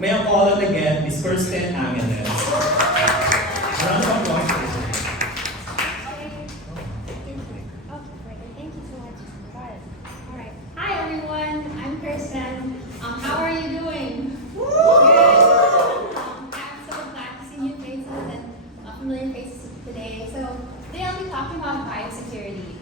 may I call out again Ms. Kirsten Angeles. Round of applause for her. Thank you so much. Got it. All right. Hi everyone. I'm Kirsten. How are you doing? Good. I'm so glad to see new faces and familiar faces today. So today I'll be talking about biosecurity.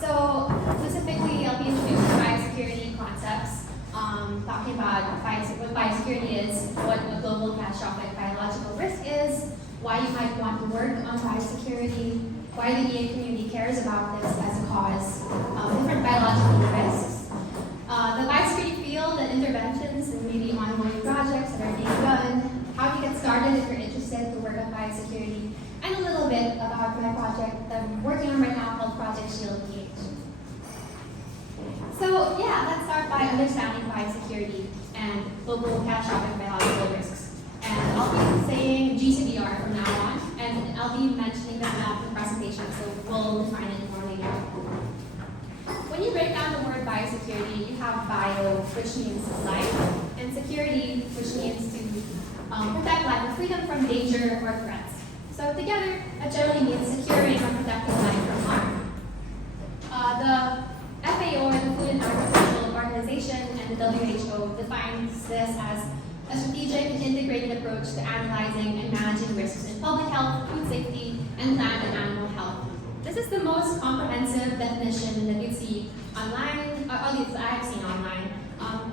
So specifically I'll be introducing biosecurity concepts, talking about what biosecurity is, what a global catastrophic biological risk is, why you might want to work on biosecurity, why the EA community cares about this as a cause, different biological risks, the biosecurity field and interventions and maybe ongoing projects that are being done, how to get started if you're interested to work on biosecurity, and a little bit about my project that I'm working on right now called Project Shield PH. So yeah, let's start by understanding biosecurity and global catastrophic biological risks. And I'll be saying GCBR from now on, and I'll be mentioning them in the presentation, so we'll define it more later. When you break down the word biosecurity, you have bio, which means life, and security, which means to protect life and freedom from danger or threats. So together, that generally means securing or protecting life from harm. The FAO, or the Food and Agricultural Organization, and the WHO defines this as a strategic and integrated approach to analyzing and managing risks in public health, food safety, and plant and animal health. This is the most comprehensive definition that you see online, or at least I've seen online,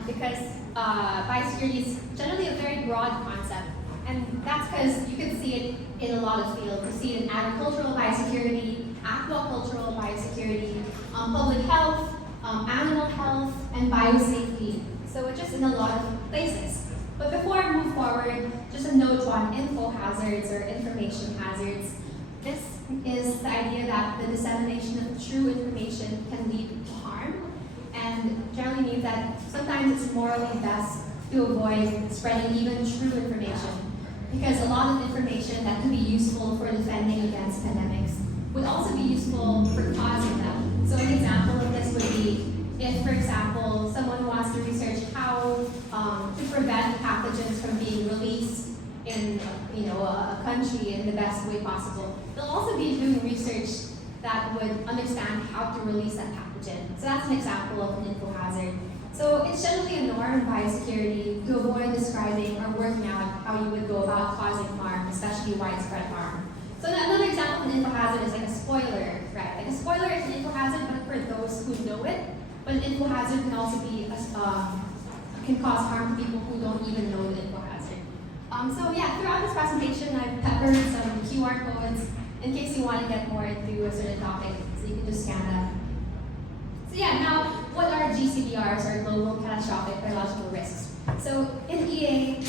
because biosecurity is generally a very broad concept. And that's because you can see it in a lot of fields. You see it in agricultural biosecurity, aquacultural biosecurity, public health, animal health, and biosafety. So it's just in a lot of places. But before I move forward, just a note on info hazards or information hazards. This is the idea that the dissemination of true information can lead to harm, and generally means that sometimes it's morally best to avoid spreading even true information, because a lot of information that could be useful for defending against pandemics would also be useful for causing them. So an example of this would be if, for example, someone wants to research how to prevent pathogens from being released in a country in the best way possible. They'll also be doing research that would understand how to release that pathogen. So that's an example of an info hazard. So it's generally a norm in biosecurity to avoid describing or working out how you would go about causing harm, especially widespread harm. So another example of an info hazard is like a spoiler, right? Like a spoiler is an info hazard, but for those who know it. But an info hazard can also be can cause harm to people who don't even know the info hazard. So yeah, throughout this presentation, I've peppered some QR codes in case you want to get more into a certain topic, so you can just scan that. So yeah, now what are GCBRs, or global catastrophic biological risks? So in EA,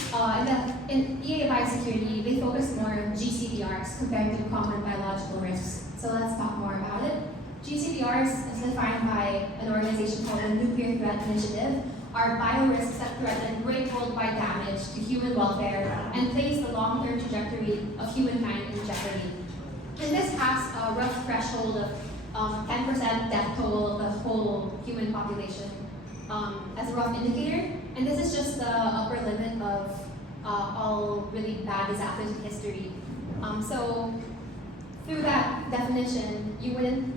in EA biosecurity, they focus more on GCBRs compared to common biological risks. So let's talk more about it. GCBRs, as defined by an organization called the Nuclear Threat Initiative, are biorisks that threaten great worldwide damage to human welfare and place the long-term trajectory of humankind in jeopardy. And this has a rough threshold of 10% death toll of the whole human population as a rough indicator. And this is just the upper limit of all really bad disasters in history. So through that definition, you wouldn't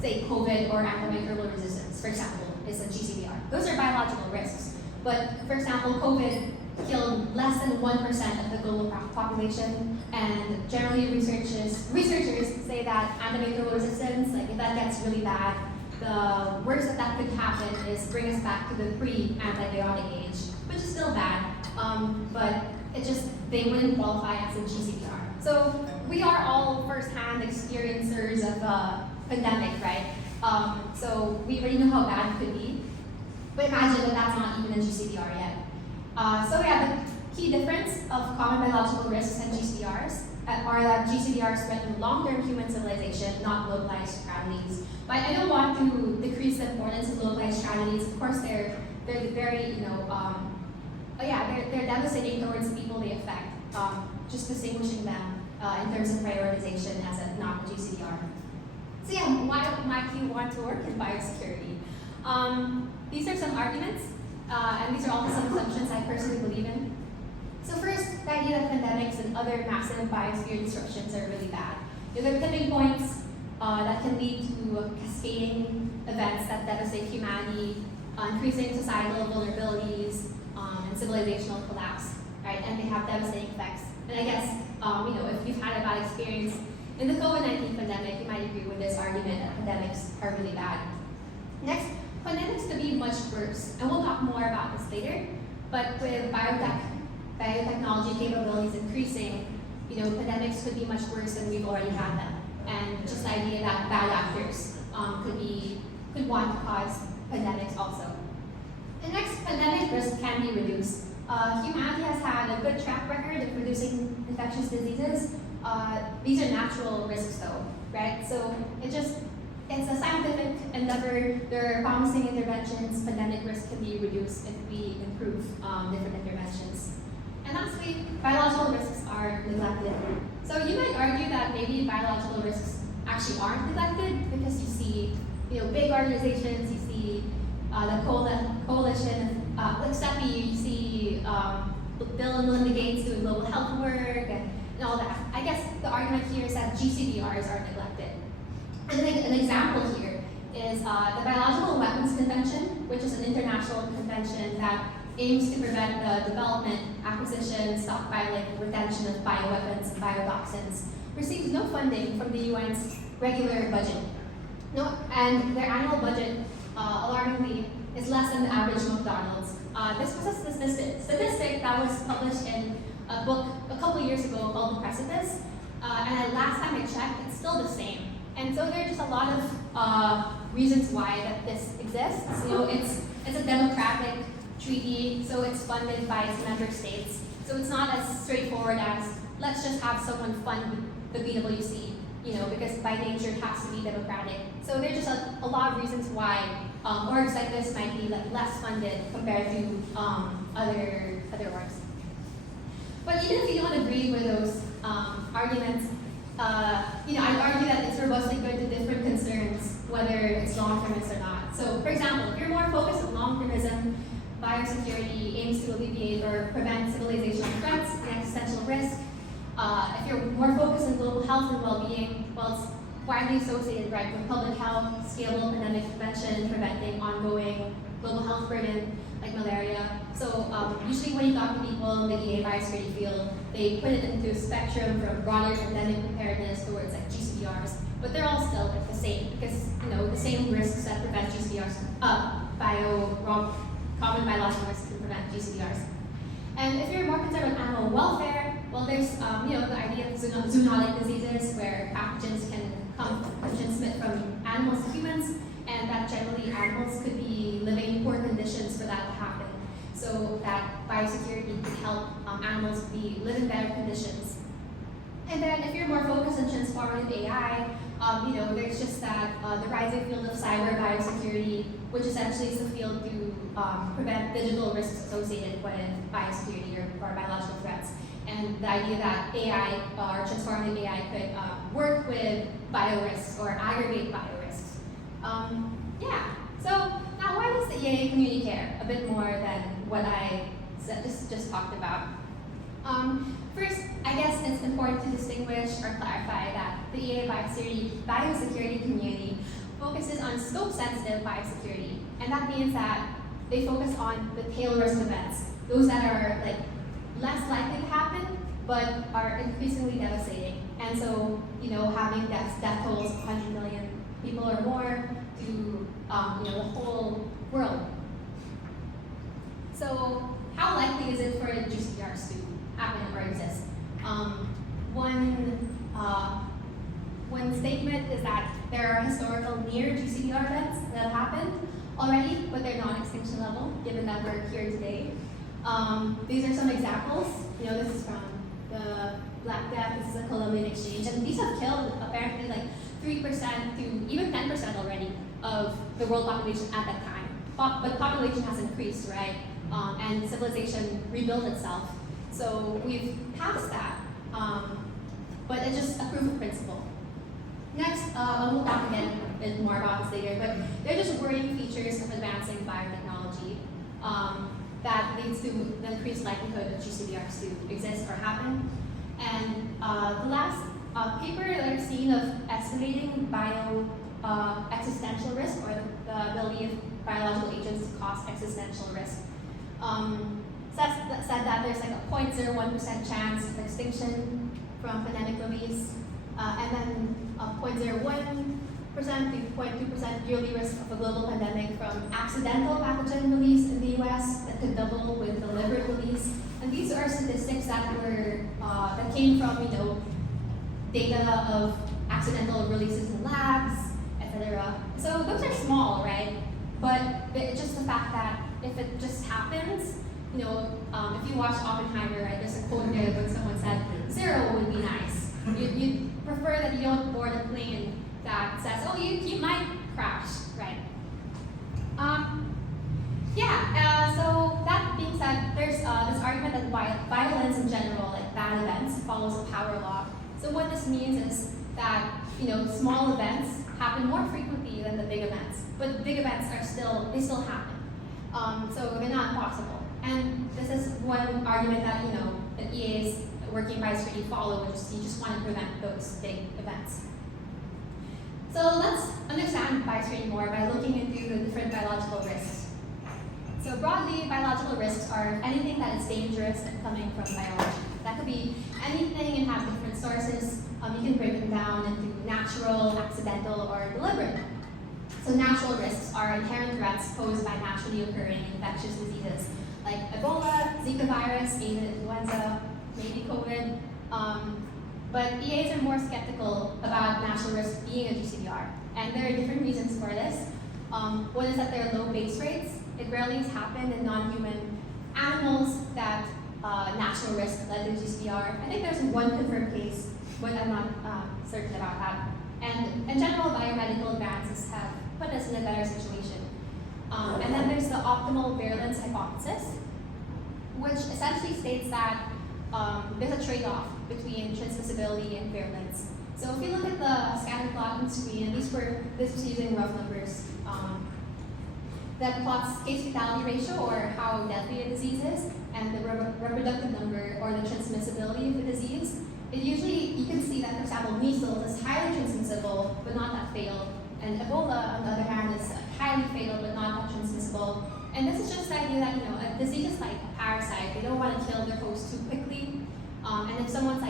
say COVID or antimicrobial resistance, for example, is a GCBR. Those are biological risks. But for example, COVID killed less than 1% of the global population, and generally researchers say that antimicrobial resistance, like if that gets really bad, the worst that could happen is bring us back to the pre-antibiotic age, which is still bad, but they wouldn't qualify as a GCBR. So we are all first-hand experiencers of pandemic, right? So we already know how bad it could be, but imagine that that's not even a GCBR yet. So yeah, the key difference of common biological risks and GCBRs are that GCBRs threaten long-term human civilization, not localized tragedies. But I don't want to decrease the importance of localized tragedies. Of course, they're very, they're devastating towards the people they affect. Just distinguishing them in terms of prioritization as a not GCBR. So yeah, why might you want to work in biosecurity? These are some arguments, and these are also some assumptions I personally believe in. So first, the idea that pandemics and other massive biosphere disruptions are really bad. There are tipping points that can lead to cascading events that devastate humanity, increasing societal vulnerabilities, and civilizational collapse, right? And they have devastating effects. And I guess, if you've had a bad experience in the COVID-19 pandemic, you might agree with this argument that pandemics are really bad. Next, pandemics could be much worse, and we'll talk more about this later. But with biotechnology capabilities increasing, pandemics could be much worse than we've already had them. And just the idea that bad actors could want to cause pandemics also. And next, pandemic risk can be reduced. Humanity has had a good track record of reducing infectious diseases. These are natural risks though, right? So it's a scientific endeavor. There are promising interventions. Pandemic risk can be reduced if we improve different interventions. And lastly, biological risks are neglected. So you might argue that maybe biological risks actually aren't neglected because you see, big organizations, you see the coalition, like CEPI, you see Bill and Melinda Gates doing global health work and all that. I guess the argument here is that GCBRs are neglected. And an example here is the Biological Weapons Convention, which is an international convention that aims to prevent the development, acquisition, stockpiling, and retention of bioweapons and biotoxins, receives no funding from the UN's regular budget. And their annual budget, alarmingly, is less than the average McDonald's. This was a statistic that was published in a book a couple years ago called The Precipice, and last time I checked, it's still the same. And so there are just a lot of reasons why that this exists. It's a democratic treaty, so it's funded by its member states. So it's not as straightforward as let's just have someone fund the BWC, because by nature it has to be democratic. So there's just a lot of reasons why orgs like this might be less funded compared to other orgs. But even if you don't agree with those arguments, I'd argue that it's robustly good to different concerns, whether it's long-termist or not. So, for example, if you're more focused on long-termism, biosecurity aims to alleviate or prevent civilizational threats and existential risk. If you're more focused on global health and well-being, well, it's widely associated, right, with public health, scalable pandemic prevention, preventing ongoing global health burden like malaria. So usually when you talk to people in the EA biosecurity field, they put it into a spectrum from broader pandemic preparedness towards GCBRs, but they're all still the same because the same risks that prevent GCBRs, common biological risks can prevent GCBRs. And if you're more concerned with animal welfare, well, there's the idea of zoonotic diseases where pathogens can transmit from animals to humans, and that generally animals could be living in poor conditions for that to happen. So that biosecurity could help animals live in better conditions. And then if you're more focused on transformative AI, there's just that the rising field of cyber biosecurity, which essentially is the field to prevent digital risks associated with biosecurity or biological threats. And the idea that AI or transformative AI could work with biorisks or aggregate biorisks. So now why does the EA community care a bit more than what I just talked about? First, I guess it's important to distinguish or clarify that the EA biosecurity community focuses on scope-sensitive biosecurity, and that means that they focus on the tail risk events, those that are less likely to happen, but are increasingly devastating. And so, having death tolls of 100 million people or more to the whole world. So, how likely is it for GCBRs to happen or exist? One statement is that there are historical near GCBR events that have happened already, but they're non-extinction level, given that we're here today. These are some examples. This is from the Black Death, this is a Colombian exchange, and these have killed apparently 3% to even 10% already of the world population at that time. But population has increased, right? And civilization rebuilt itself. So we've passed that, but it's just a proof of principle. Next, we'll talk again bit more about this later, but they're just worrying features of advancing biotechnology that leads to the increased likelihood of GCBRs to exist or happen. And the last paper that I've seen of estimating existential risk, or the ability of biological agents to cause existential risk, said that there's like a 0.01% chance of extinction from pandemic release, and then a 0.01% to 0.2% yearly risk of a global pandemic from accidental pathogen release in the US that could double with deliberate release. And these are statistics that were that came from data of accidental releases in labs, etc. So those are small, right? But it's just the fact that if it just happens, if you watch Oppenheimer, right, there's a quote there when someone said 0 would be nice. You'd prefer that you don't board a plane that says, oh, you might crash, right? So that being said, there's this argument that violence in general, like bad events, follows a power law. So what this means is that small events happen more frequently than the big events, but big events they still happen. So they're not possible. And this is one argument that that EA's working biosecurity follow, which is you just want to prevent those big events. So let's understand biosecurity more by looking into the different biological risks. So broadly, biological risks are anything that is dangerous and coming from biology. That could be anything and have different sources. You can break them down into natural, accidental, or deliberate. So natural risks are inherent threats posed by naturally occurring infectious diseases like Ebola, Zika virus, avian influenza, maybe COVID. But EAs are more skeptical about natural risk being a GCBR. And there are different reasons for this. One is that there are low base rates. It rarely has happened in non-human animals that natural risk led to GCBR. I think there's one confirmed case, but I'm not certain about that. And in general, biomedical advances have put us in a better situation. And then there's the optimal virulence hypothesis, which essentially states that there's a trade-off between transmissibility and virulence. So if you look at the scatter plot on the screen, and this was using rough numbers, that plots case fatality ratio, or how deadly a disease is, and the reproductive number, or the transmissibility of the disease. You can see that, for example, measles is highly transmissible, but not that fatal. And Ebola, on the other hand, is highly fatal, but not that transmissible. And this is just the idea that, a disease is like a parasite. They don't want to kill their host too quickly. And if someone's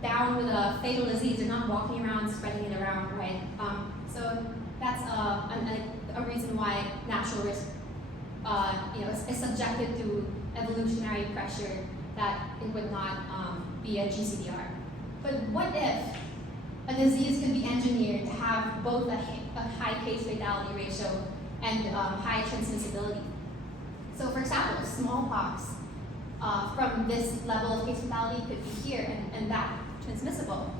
down with a fatal disease, they're not walking around spreading it around, right? So that's a reason why natural risk, is subjected to evolutionary pressure that it would not be a GCBR. But what if a disease could be engineered to have both a high case fatality ratio and high transmissibility? So for example, smallpox from this level of case fatality could be here and that transmissible.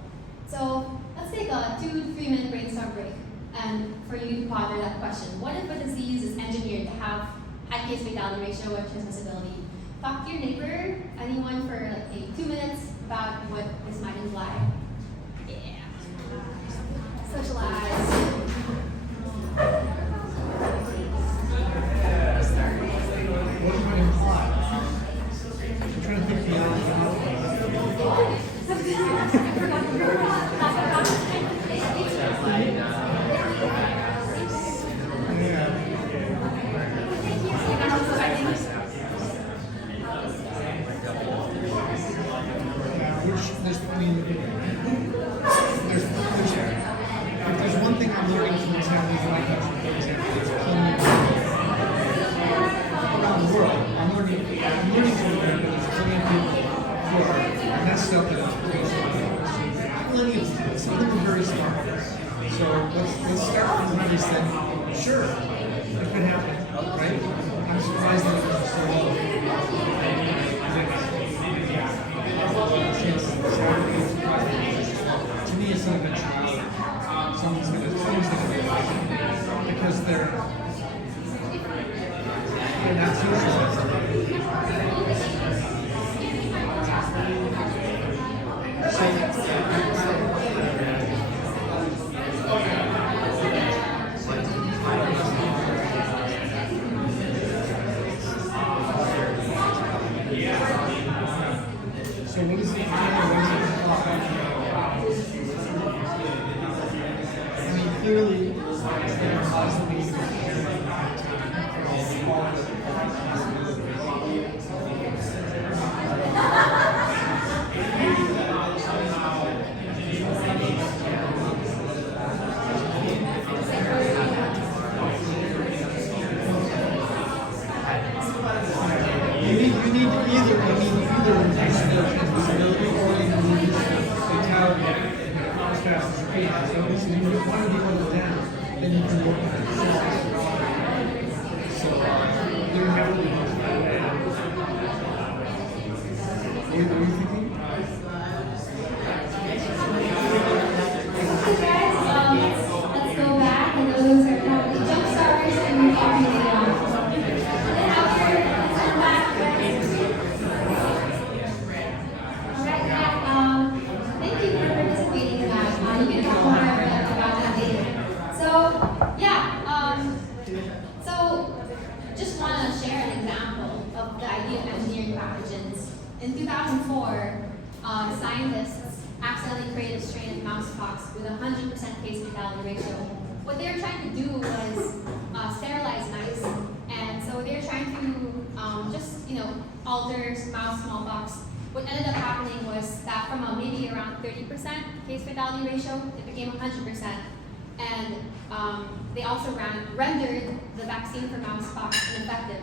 So let's take a 2 to 3 minute brainstorm break and for you to ponder that question. What if a disease is engineered to have high case fatality ratio and transmissibility? Talk to your neighbor, anyone, for 2 minutes about what this might imply. Yeah. Socialize. What does it imply? I'm trying to think there's one thing I'm learning from what's happening in my country, for example, it's around the world. I'm learning from there that there's plenty of people who are messed up in plenty of some of them are very smart. So let's start with whoever said, sure, it could happen, right? I'm surprised that it was so low. To me, it's an eventuality. Someone's going to be like, because they're not socialized. You need either intentional transmissibility or you need fatality as fast as you can. So if you want to be able to go down, then you can work on it. So there have to be those. What are you thinking? Okay, guys, let's go back. I know those are probably jump starters and we're talking about. Then after, let's come back. Alright, yeah, thank you for participating in that. You can talk more about that later. So, yeah, so just want to share an example of the idea of engineering pathogens. In 2004, scientists accidentally created a strain of mousepox with a 100% case fatality ratio. What they were trying to do was sterilize mice, and so they were trying to just alter mouse smallpox. What ended up happening was that from a maybe around 30% case fatality ratio, it became 100%, and they also rendered the vaccine for mousepox ineffective.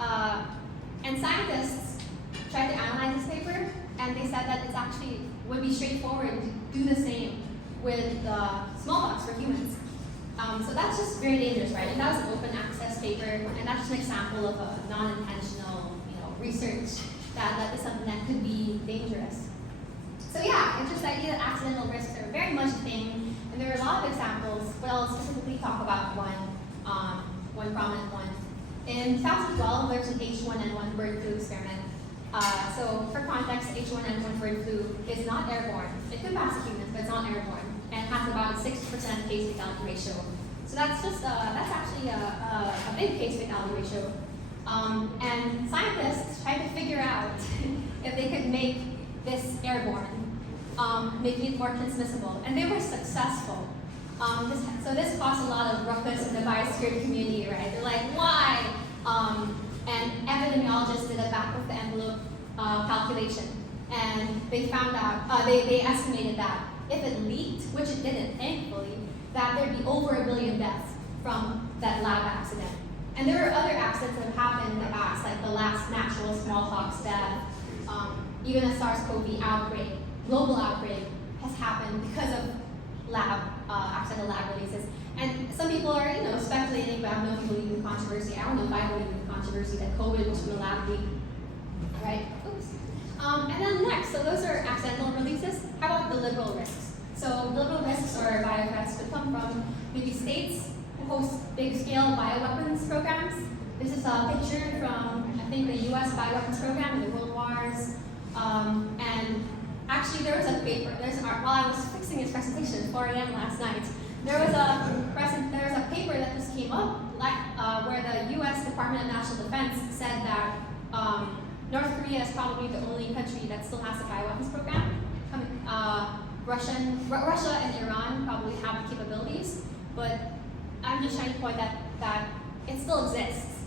And scientists tried to analyze this paper, and they said that it's actually would be straightforward to do the same with smallpox for humans. So that's just very dangerous, right? And that was an open access paper, and that's just an example of a non-intentional, research that led to something that could be dangerous. So yeah, it's just the idea that accidental risks are very much a thing, and there are a lot of examples, but I'll specifically talk about one prominent one. In 2012, there's an H1N1 bird flu experiment. So for context, H1N1 bird flu is not airborne. It could pass to humans, but it's not airborne, and has about a 60% case fatality ratio. So that's just that's actually a big case fatality ratio. And scientists tried to figure out if they could make this airborne, making it more transmissible, and they were successful. So this caused a lot of ruckus in the biosecurity community, right? They're like, why? And epidemiologists did a back of the envelope calculation, and they found out, they estimated that if it leaked, which it didn't, thankfully, that there'd be over 1 billion deaths from that lab accident. And there were other accidents that have happened in the past, like the last natural smallpox death, even a SARS-CoV outbreak, global outbreak, has happened because of accidental lab releases. And some people are, speculating, but I don't know if you believe in the controversy. I don't know if I believe in the controversy that COVID was from a lab leak, right? Oops. And then next, so those are accidental releases. How about deliberate risks? So deliberate risks or biothreats could come from maybe states who host big-scale bioweapons programs. This is a picture from, I think, the U.S. bioweapons program in the World Wars. And actually, there was a paper. While I was fixing this presentation at 4 a.m. last night, there was a paper that just came up, where the U.S. Department of National Defense said that North Korea is probably the only country that still has a bioweapons program. Russia and Iran probably have the capabilities, but I'm just trying to point that it still exists,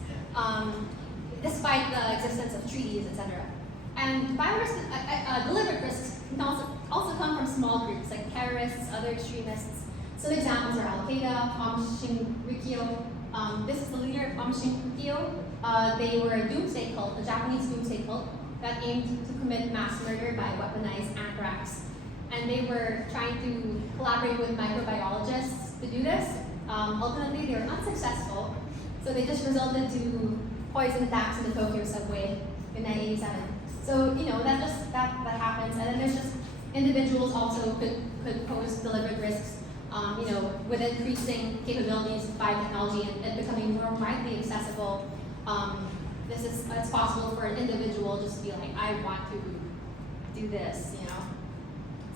despite the existence of treaties, etc. And deliberate risks can also come from small groups like terrorists, other extremists. Some examples are Al-Qaeda, Shinrikyo. This is the leader of Shinrikyo. They were a doomsday cult, a Japanese doomsday cult, that aimed to commit mass murder by weaponized anthrax. And they were trying to collaborate with microbiologists to do this. Ultimately, they were unsuccessful, so they just resulted to poison attacks in the Tokyo subway in 1987. So that happens, and then there's just individuals also could pose deliberate risks. With increasing capabilities of biotechnology and it becoming more widely accessible, it's possible for an individual just to be like, I want to do this,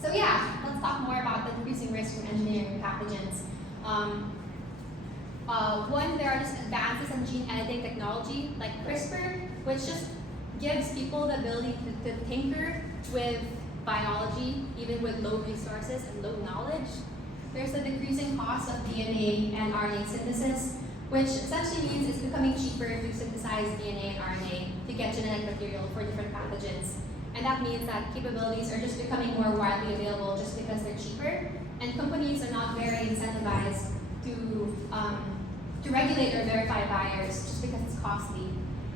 So yeah, let's talk more about the increasing risk from engineering pathogens. One, there are just advances in gene editing technology, like CRISPR, which just gives people the ability to tinker with biology, even with low resources and low knowledge. There's the decreasing cost of DNA and RNA synthesis, which essentially means it's becoming cheaper to synthesize DNA and RNA to get genetic material for different pathogens. And that means that capabilities are just becoming more widely available just because they're cheaper, and companies are not very incentivized to regulate or verify buyers just because it's costly.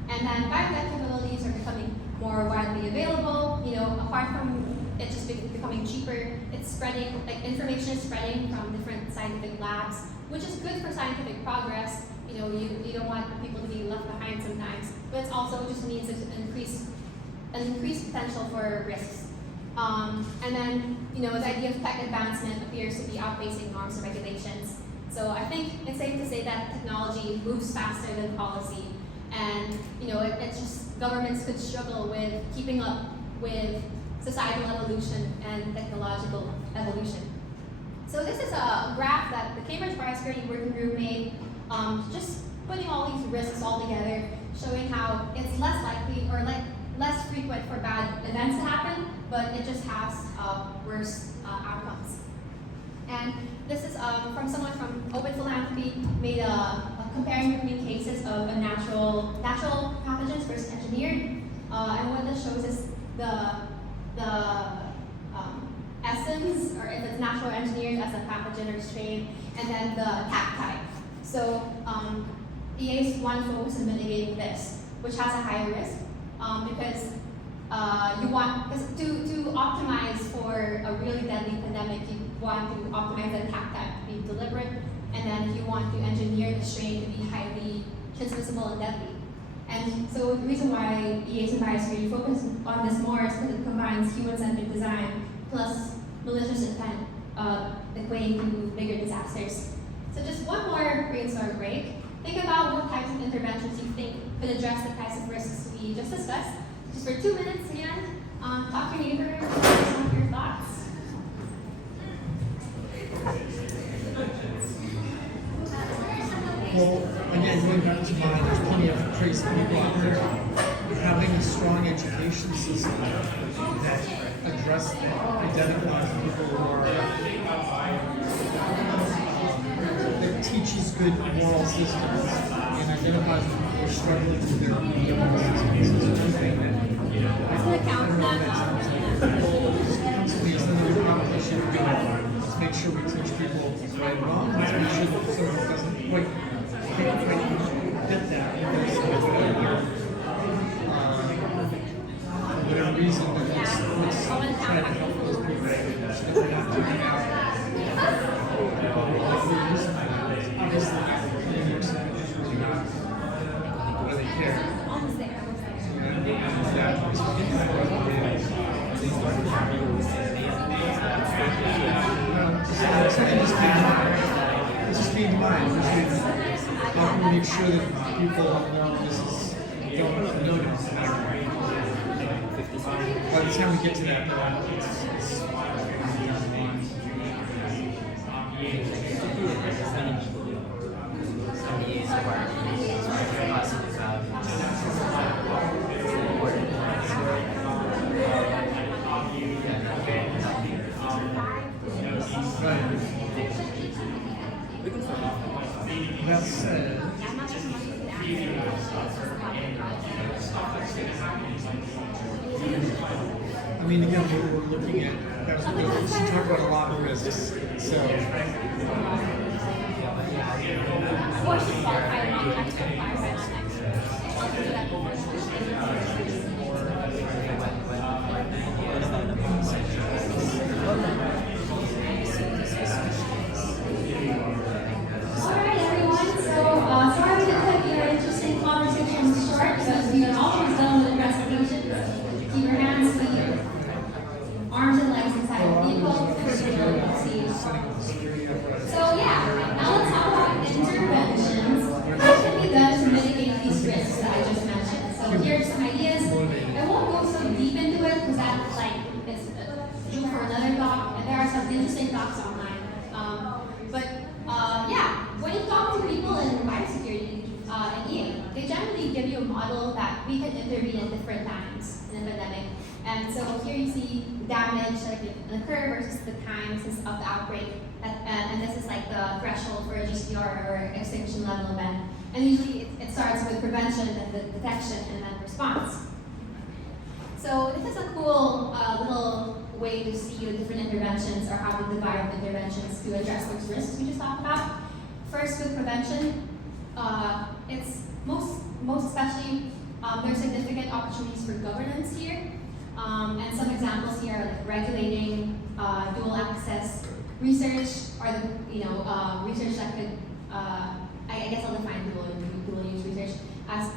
And then biotech capabilities are becoming more widely available. Apart from it just becoming cheaper, it's spreading, like information is spreading from different scientific labs, which is good for scientific progress. You don't want people to be left behind sometimes, but it also just means an increased potential for risks. And then, the idea of tech advancement appears to be outpacing norms and regulations. So I think it's safe to say that technology moves faster than policy. And, it's just governments could struggle with keeping up with societal evolution and technological evolution. So this is a graph that the Cambridge Biosecurity Working Group made, just putting all these risks all together, showing how it's less likely or less frequent for bad events to happen, but it just has worse outcomes. And this is from someone from Open Philanthropy, made a comparing between cases of a natural pathogens versus engineered. And what this shows is the essence, or if it's natural or engineered as a pathogen or strain, and then the attack type. So EAs want to focus on mitigating this, which has a higher risk, because to optimize for a really deadly pandemic, you want to optimize the attack type to be deliberate, and then you want to engineer the strain to be highly transmissible and deadly. And so the reason why EAs and biosecurity focus on this more is because it combines human-centered design plus malicious intent, equating to bigger disasters. So just one more brainstorm break. Think about what types of interventions you think could address the types of risks we just discussed. Just for 2 minutes again, talk to your neighbor, share some of your thoughts. Well, again, going back to mine, there's plenty of crazy people out there. Having a strong education system that addresses identifies people who are that teaches good moral systems and identifies people who are struggling with their moral systems is one thing that I don't know if that sounds like something that we probably should do. Let's make sure we teach people right and wrong. Let's make sure that someone doesn't quite get that because whatever reason, let's try to help those people so that they're not doing out. Obviously, in your side, they not really care. Almost there. Just be in mind. How can we make sure that people know this is don't notice? By the time we get to that, that said, I mean, again, we're looking at, that was good. She talked about a lot of risks, so. Alright everyone, so sorry to cut your interesting conversations short because we are almost done with the presentation. Keep your hands, feet, arms and legs inside the vehicle. So yeah, now let's talk about interventions. What can be done to mitigate these risks that I just mentioned? So here are some ideas. I won't go so deep into it because that's it's due for another talk, and there are some interesting talks online. Yeah, when you talk to people in biosecurity and EA, they generally give you a model that we can intervene at different times in a pandemic. And so here you see damage that can occur versus the times of the outbreak. And this is like the threshold for a GCBR or extinction level event. And usually it starts with prevention and the detection and then response. So this is a cool little way to see the different interventions or how to divide interventions to address those risks we just talked about. First, with prevention, it's most especially There's significant opportunities for governance here. And some examples here are like regulating dual access research, or research that could, I guess I'll define dual use research as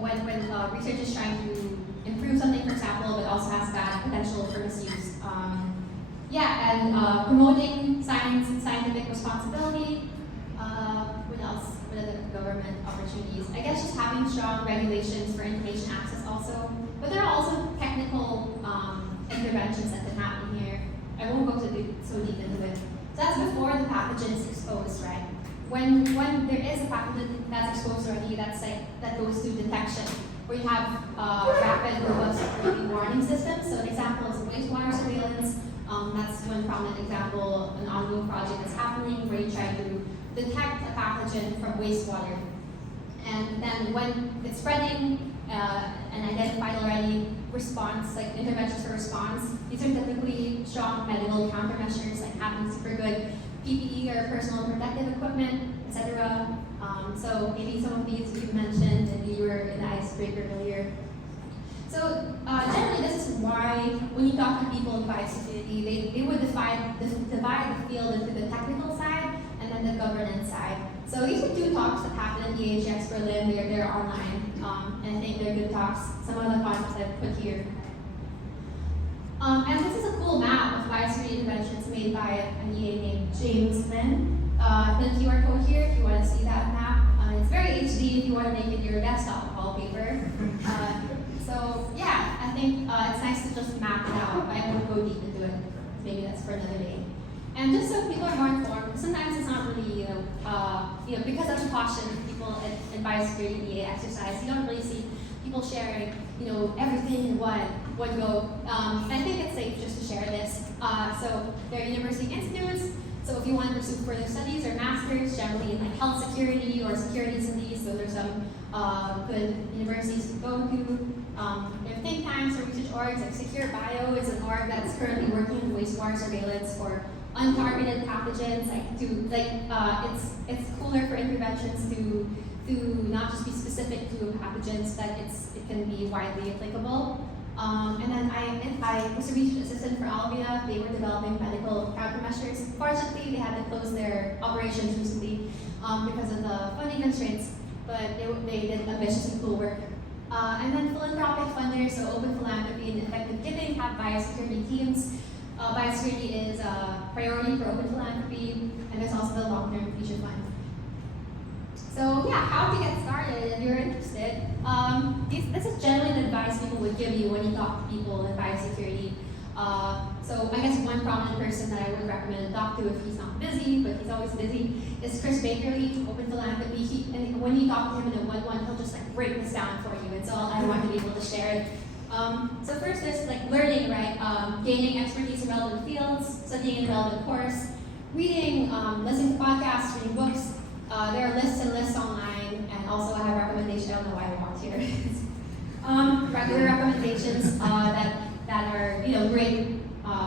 when research is trying to improve something, for example, but also has bad potential for misuse. And promoting scientific responsibility. What else? What other government opportunities? I guess just having strong regulations for information access also. But there are also technical interventions that can happen here. I won't go so deep into it. So that's before the pathogen is exposed, right? When there is a pathogen that's exposed already, that goes to detection, where you have rapid, robust early warning systems. So an example is wastewater surveillance. That's one prominent example, an ongoing project that's happening where you try to detect a pathogen from wastewater. And then when it's spreading and identified already, response, like interventions for response, these are typically strong medical countermeasures, like having super good PPE or personal protective equipment, etc. So maybe some of these you've mentioned and you were in the icebreaker earlier. So generally, this is why when you talk to people in biosecurity, they would divide the field into the technical side and then the governance side. So these are two talks that happen in PHX Berlin. They're online, and I think they're good talks. Some of the concepts I've put here. And this is a cool map of biosecurity interventions made by an EA named James Lin. The QR code here if you want to see that map. It's very HD if you want to make it your desktop wallpaper. So yeah, I think it's nice to just map it out. I won't go deep into it. Maybe that's for another day. And just so people are more informed, sometimes it's not really, because of caution, people in biosecurity EA exercise, you don't really see people sharing, everything in one go. And I think it's safe just to share this. So there are university institutes. So if you want to pursue further studies or masters, generally in like health security or security studies, so there's some good universities to go to. There are think tanks or research orgs, like Secure Bio is an org that's currently working in wastewater surveillance for untargeted pathogens. It's cooler for interventions to not just be specific to a pathogen, so that it can be widely applicable. And then I was a research assistant for Alvia. They were developing medical countermeasures. Fortunately, they had to close their operations recently because of the funding constraints, but they did ambitious and cool work. And then philanthropic funders, so open philanthropy and effective giving, have biosecurity teams. Biosecurity is a priority for open philanthropy, and there's also the long-term future fund. So yeah, how to get started if you're interested. This is generally the advice people would give you when you talk to people in biosecurity. So I guess one prominent person that I would recommend to talk to if he's not busy, but he's always busy, is Chris Bakerly, Open Philanthropy. And when you talk to him in a one-on-one, he'll just like break this down for you. And so I want to be able to share it. So first there's like learning, right? Gaining expertise in relevant fields, studying in relevant course, reading, listening to podcasts, reading books. There are lists and lists online, and also I have recommendations. I don't know why I walked here. Regular recommendations that are great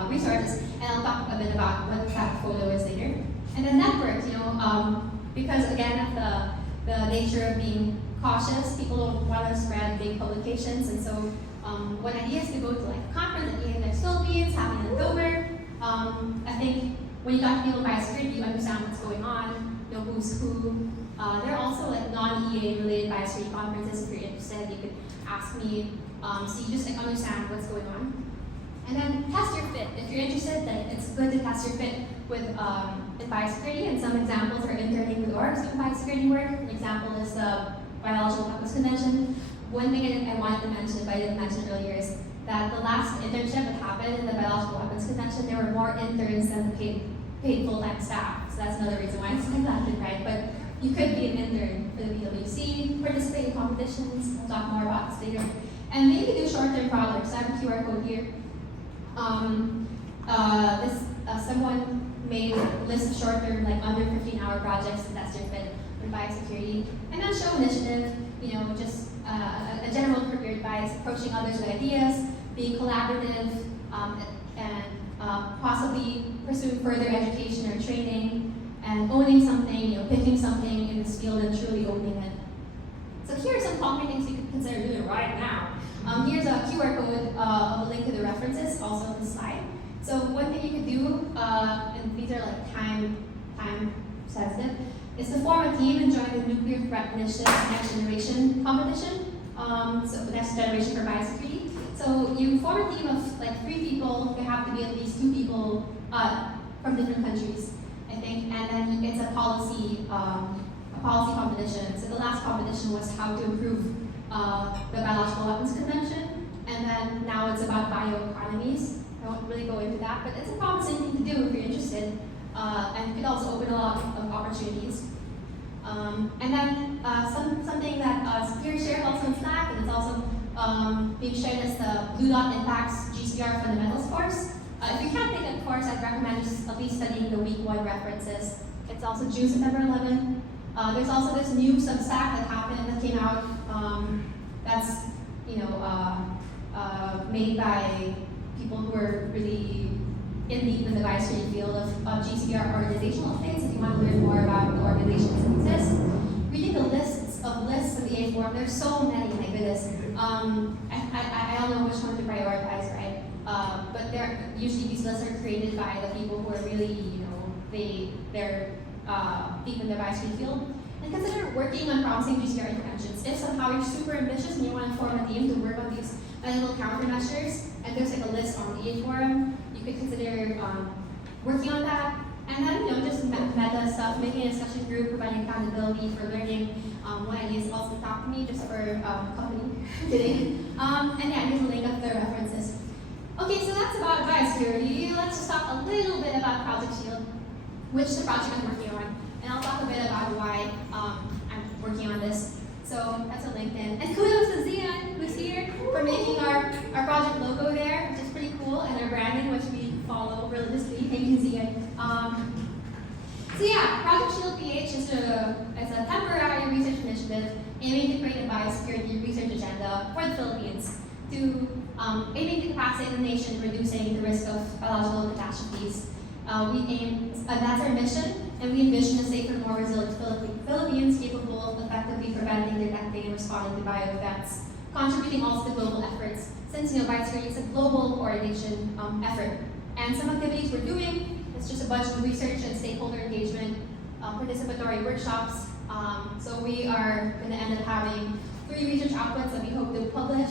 resources, and I'll talk a bit about what that photo is later. And then networks, because again of the nature of being cautious, people don't want to spread big publications, and so one idea is to go to like a conference at EA Philippines, happening in October. I think when you talk to people in biosecurity, you understand what's going on. Who's who. There are also like non-EA related biosecurity conferences. If you're interested, you could ask me, so you just like understand what's going on. And then test your fit. If you're interested, then it's good to test your fit with in biosecurity. And some examples are interning with orgs in biosecurity work. An example is the Biological Weapons Convention. One thing I wanted to mention, but I didn't mention earlier, is that the last internship that happened in the Biological Weapons Convention, there were more interns than the paid full-time staff. So that's another reason why it's neglected, right? But you could be an intern for the BWC, participate in competitions. We'll talk more about this later. And maybe do short-term projects. I have a QR code here. Someone made a list of short-term, like under 15-hour projects to test your fit in biosecurity. And then show initiative, just a general career advice, approaching others with ideas, being collaborative, and possibly pursuing further education or training, and owning something, picking something in this field and truly owning it. So here are some concrete things you could consider doing right now. Here's a QR code of a link to the references, also on the slide. So one thing you could do, and these are like time sensitive, is to form a team and join the Nuclear Threat Initiative Next Generation competition. So the Next Generation for Biosecurity. So you form a team of like 3 people. There have to be at least 2 people from different countries, I think, and then it's a policy competition. So the last competition was how to improve the Biological Weapons Convention, and then now it's about bioeconomies. I won't really go into that, but it's a promising thing to do if you're interested, and it could also open a lot of opportunities. And then something that Spear shared also in Slack, and it's also being shared as the Blue Dot Impacts GCBR Fundamentals course. If you can't take that course, I'd recommend just at least studying the week 1 references. It's also due September 11. There's also this new Substack that came out. That's made by people who are really in the biosecurity field of GCBR organizational updates. If you want to learn more about the organizations that exist, reading the lists in the EA forum. There's so many. My goodness. I don't know which one to prioritize, right? But usually these lists are created by the people who are really, they're deep in the biosecurity field. And consider working on promising GCBR interventions. If somehow you're super ambitious and you want to form a team to work on these little countermeasures, and there's like a list on the EA forum, you could consider working on that. And then, just meta stuff, making a discussion group, providing accountability for learning. One idea is also talk to me just for company. Kidding. And yeah, here's a link up the references. Okay, so that's about biosecurity. Let's just talk a little bit about Project Shield, which is the project I'm working on. And I'll talk a bit about why I'm working on this. So that's a LinkedIn. And kudos to Zian, who's here, for making our project logo there, which is pretty cool, and our branding, which we follow religiously. Thank you, Zian. So yeah, Project Shield PH is a temporary research initiative aiming to create a biosecurity research agenda for the Philippines to aiming to capacitate the nation, reducing the risk of biological catastrophes. That's our mission, and we envision a safer, more resilient Philippines capable of effectively preventing, detecting, and responding to bio threats, contributing also to global efforts, since biosecurity is a global coordination effort. And some activities we're doing, it's just a bunch of research and stakeholder engagement, participatory workshops. So we are going to end up having 3 research outputs that we hope to publish.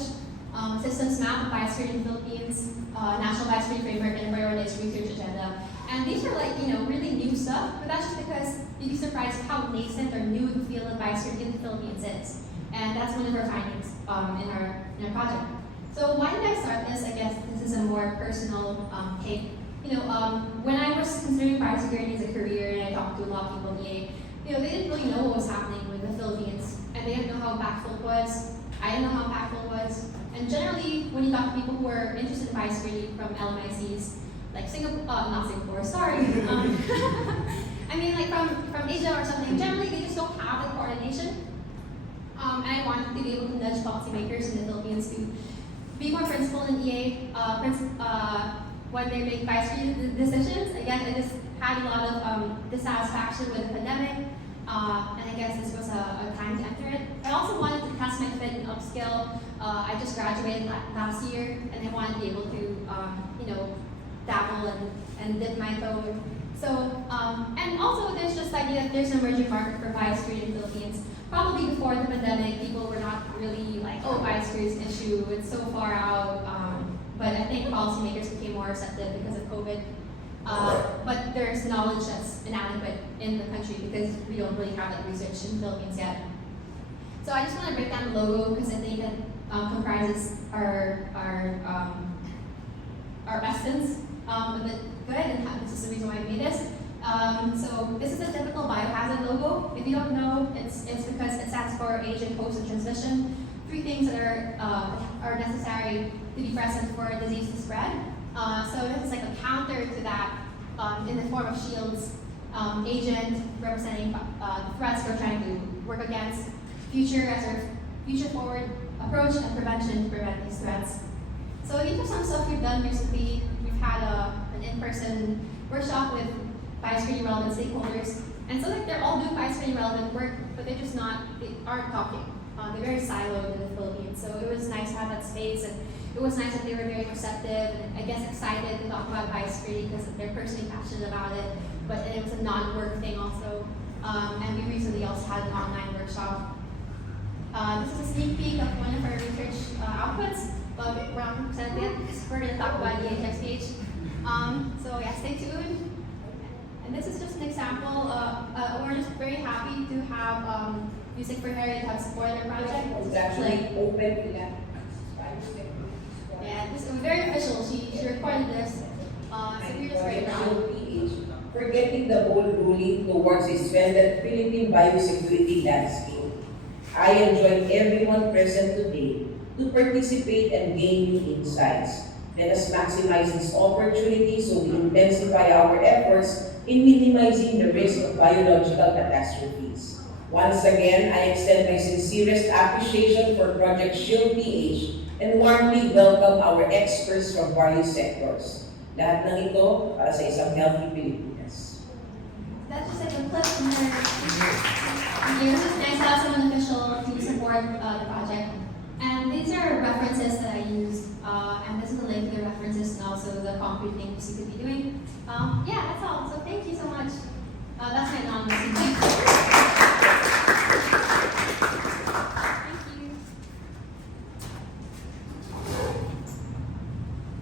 Systems map of biosecurity in the Philippines, national biosecurity framework, and prioritized research agenda. And these are really new stuff, but that's just because you'd be surprised how nascent or new the field of biosecurity in the Philippines is. And that's one of our findings in our project. So why did I start this? I guess this is a more personal take. When I was considering biosecurity as a career, and I talked to a lot of people in EA, they didn't really know what was happening with the Philippines, and they didn't know how impactful it was. I didn't know how impactful it was. And generally, when you talk to people who are interested in biosecurity from LMICs, like not Singapore, sorry. I mean, like from Asia or something, generally they just don't have the coordination. And I wanted to be able to nudge policymakers in the Philippines to be more principled in EA when they make biosecurity decisions. Again, I just had a lot of dissatisfaction with the pandemic, and I guess this was a time to enter it. I also wanted to test my fit and upskill. I just graduated last year, and I wanted to be able to, dabble and dip my toe. So, and also there's just the idea that there's an emerging market for biosecurity in the Philippines. Probably before the pandemic, people were not really like, oh, biosecurity is an issue, it's so far out. But I think policymakers became more receptive because of COVID. But there's knowledge that's inadequate in the country because we don't really have that research in the Philippines yet. So I just want to break down the logo because I think it comprises our essence a bit good, and this is the reason why I made this. So this is a typical biohazard logo. If you don't know, it's because it stands for agent, host, and transmission. 3 things that are necessary to be present for a disease to spread. So this is like a counter to that in the form of shields. Agent representing threats we're trying to work against. Future as our future forward approach, and prevention to prevent these threats. So these are some stuff we've done recently. We've had an in-person workshop with biosecurity relevant stakeholders. And so they're all doing biosecurity relevant work, but they aren't talking. they're very siloed in the Philippines. So it was nice to have that space, and it was nice that they were very receptive and I guess excited to talk about biosecurity because they're personally passionate about it. But it was a non-work thing also. And we recently also had an online workshop. This is a sneak peek of one of our research outputs. But we're going to talk about the HXPH. So yeah, stay tuned. And this is just an example. We're just very happy to have Music for Harriet have supported our project. It's actually open to that. Yeah, this is very official. She recorded this. So we're just very proud. PH for getting the ball rolling towards a strengthened Philippine biosecurity landscape. I enjoyed everyone present today to participate and gain new insights. Let us maximize this opportunity so we intensify our efforts in minimizing the risk of biological catastrophes. Once again, I extend my sincerest appreciation for Project Shield PH and warmly welcome our experts from various sectors. Lahat ng ito para sa isang healthy Pilipinas. That's just like a clip from her. This is nice to have someone official to support the project. And these are references that I used, and this is a link to the references and also the concrete things you could be doing. Yeah, that's all. So thank you so much. That's my anonymous.